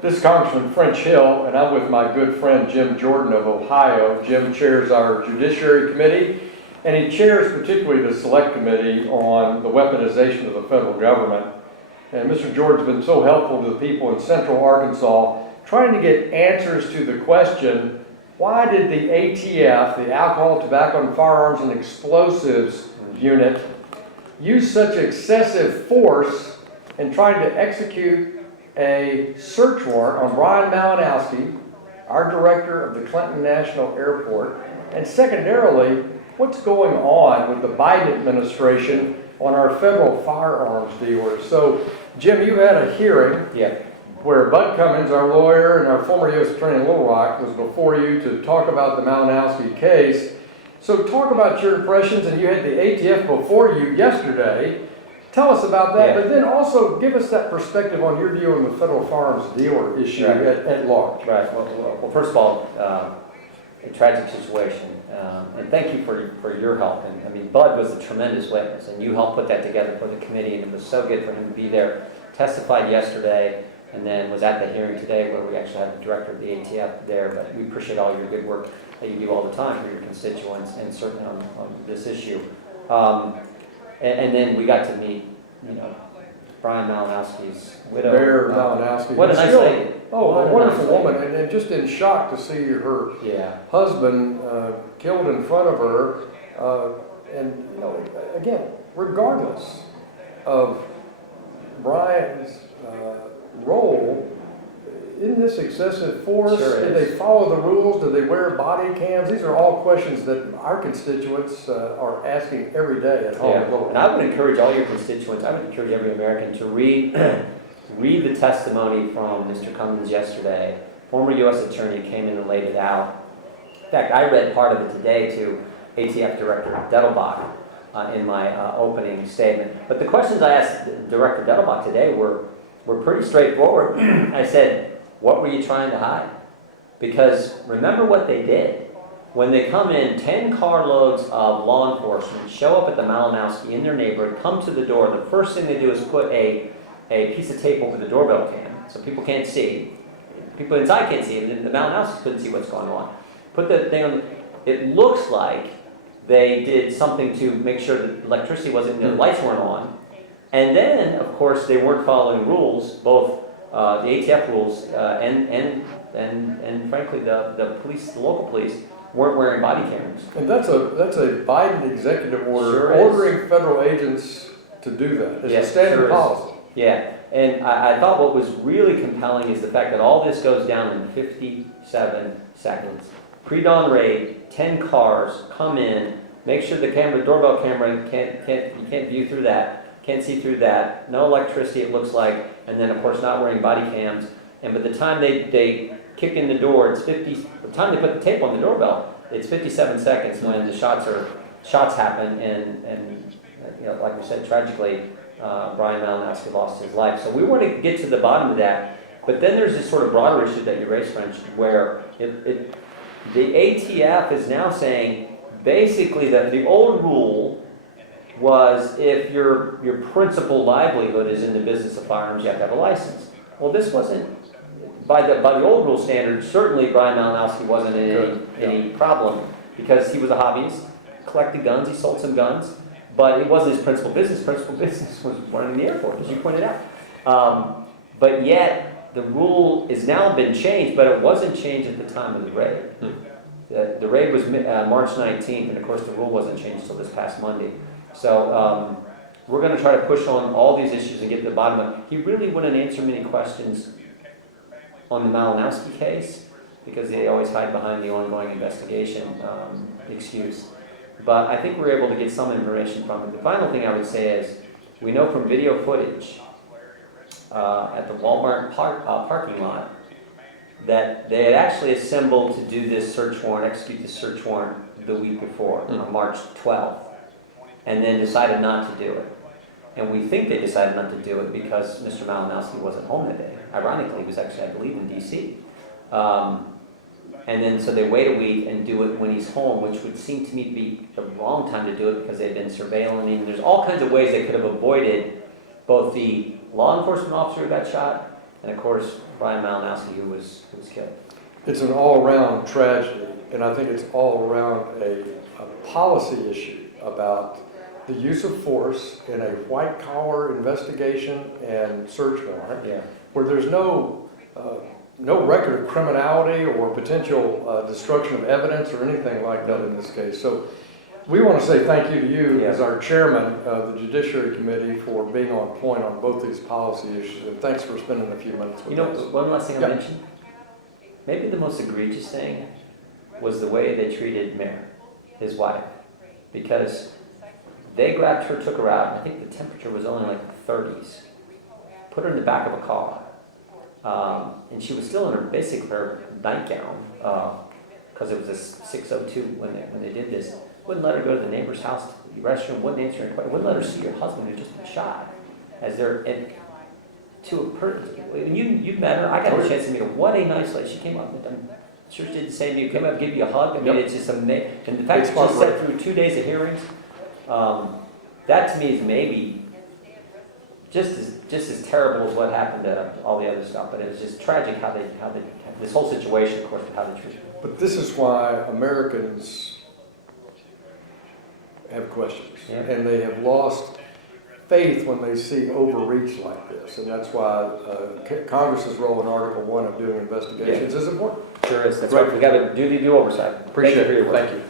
This is Congressman French Hill, and I'm with my good friend Jim Jordan of Ohio. Jim chairs our Judiciary Committee, and he chairs particularly the Select Committee on the weaponization of the federal government. And Mr. Jordan's been so helpful to the people in Central Arkansas, trying to get answers to the question, why did the ATF, the Alcohol, Tobacco, and Firearms and Explosives Unit, use such excessive force in trying to execute a search warrant on Brian Malinowski, our director of the Clinton National Airport, and secondarily, what's going on with the Biden administration on our federal firearms dealers. So, Jim, you had a hearing where Bud Cummins, our lawyer and our former U.S. Attorney in Little Rock, was before you to talk about the Malinowski case. So talk about your impressions, and you had the ATF before you yesterday. Tell us about that, but then also give us that perspective on your view on the federal firearms dealer issue at large. Right. Well, first of all, a tragic situation, and thank you for your help. And I mean, Bud was a tremendous witness, and you helped put that together for the committee, and it was so good for him to be there. Testified yesterday, and then was at the hearing today where we actually had the director of the ATF there. But we appreciate all your good work that you do all the time for your constituents, and certainly on this issue. And then we got to meet, Brian Malinowski's widow. Mayor Malinowski. What a nice lady. Oh, a wonderful woman, and just in shock to see her husband killed in front of her. And, again, regardless of Brian's role, isn't this excessive force? Sure Did is. they follow the rules? Did they wear body cams? These are all questions that our constituents are asking every day at home. And I would encourage all your constituents, I would encourage every American to read the testimony from Mr. Cummins yesterday. Former U.S. Attorney came in and laid it out. In fact, I read part of it today to ATF Director Dettelbach in my opening statement. But the questions I asked Director Dettelbach today were pretty straightforward. I said, what were you trying to hide? Because remember what they did. When they come in, 10 carloads of law enforcement show up at the Malinowski in their neighborhood, come to the door. The first thing they do is put a piece of tape over the doorbell cam so people can't see. People inside can't see, and the Malinowskis couldn't see what's going on. Put the thing on. It looks like they did something to make sure that electricity wasn't, the lights weren't on. And then, of course, they weren't following rules, both the ATF rules and frankly the police, the local police, weren't wearing body cameras. And that's a Biden executive order Sure ordering federal agents to do that. It's a standard policy. Yeah, and I thought what was really compelling is the fact that all this goes down in 57 seconds. Pre-dawn raid, 10 cars come in, make sure the doorbell camera you can't view through that. Can't see through that, no electricity it looks like, and then of course not wearing body cams. And by the time they kick in the door, by the time they put the tape on the doorbell, it's 57 seconds when the shots happen, and like we said, tragically, Brian Malinowski lost his life. So we want to get to the bottom of that, but then there's this sort of broader issue that you raised, French, where the ATF is now saying basically that the old rule was if your principal livelihood is in the business of firearms, you have to have a license. Well, this wasn't, by the old rule standards, certainly Brian Malinowski wasn't in any problem because he was a hobbyist, collected guns, he sold some guns, but it wasn't his principal business. Principal business was running the airport, as you pointed out. But yet, the rule has now been changed, but it wasn't changed at the time of the raid. The raid was March 19th, and of course the rule wasn't changed until this past Monday. So we're going to try to push on all these issues and get to the bottom of it. He really wouldn't answer many questions on the Malinowski case because they always hide behind the ongoing investigation excuse. But I think we're able to get some information from it. The final thing I would say is we know from video footage at the Walmart parking lot that they had actually assembled to do this search warrant, execute this search warrant the week before, on March 12th. And then decided not to do it. And we think they decided not to do it because Mr. Malinowski wasn't home that day. Ironically, he was actually, I believe, in D.C. And then so they wait a week and do it when he's home, which would seem to me to be the wrong time to do it because they've been surveilling him. There's all kinds of ways they could have avoided both the law enforcement officer who got shot and of course, Brian Malinowski, who was killed. It's an all-around tragedy, and I think it's all around a policy issue about the use of force in a white-collar investigation and search warrant, Yeah. where there's no record of criminality or potential destruction of evidence or anything like that in this case. So we want to say thank you to you as our chairman of the Judiciary Committee for being on point on both these policy issues, and thanks for spending a few minutes with us. One last thing I Yeah. mentioned. Maybe the most egregious thing was the way they treated Mary, his wife, because they grabbed her, took her out. I think the temperature was only like the 30s. Put her in the back of a car, and she was still in her nightgown because it was a 6:02 when they did this. Wouldn't let her go to the neighbor's house, to the restroom. Wouldn't answer any questions. Wouldn't let her see her husband who just been shot. As they're to a person. You met her. I got a chance to meet her. What a nice lady. She came up and I'm sure she did the same to you. Came up, give you a hug. I mean, it's just amazing. And the fact that she sat through 2 days of hearings, that to me is maybe just as terrible as what happened to all the other stuff. But it was just tragic how they this whole situation, of course, and how they treated her. But this is why Americans have questions, and they have lost faith when they see overreach like this, and that's why Congress's role in Article 1 of doing investigations is important. Sure is. That's right. We got to do oversight. Appreciate Thank you for your it. work. Thank you.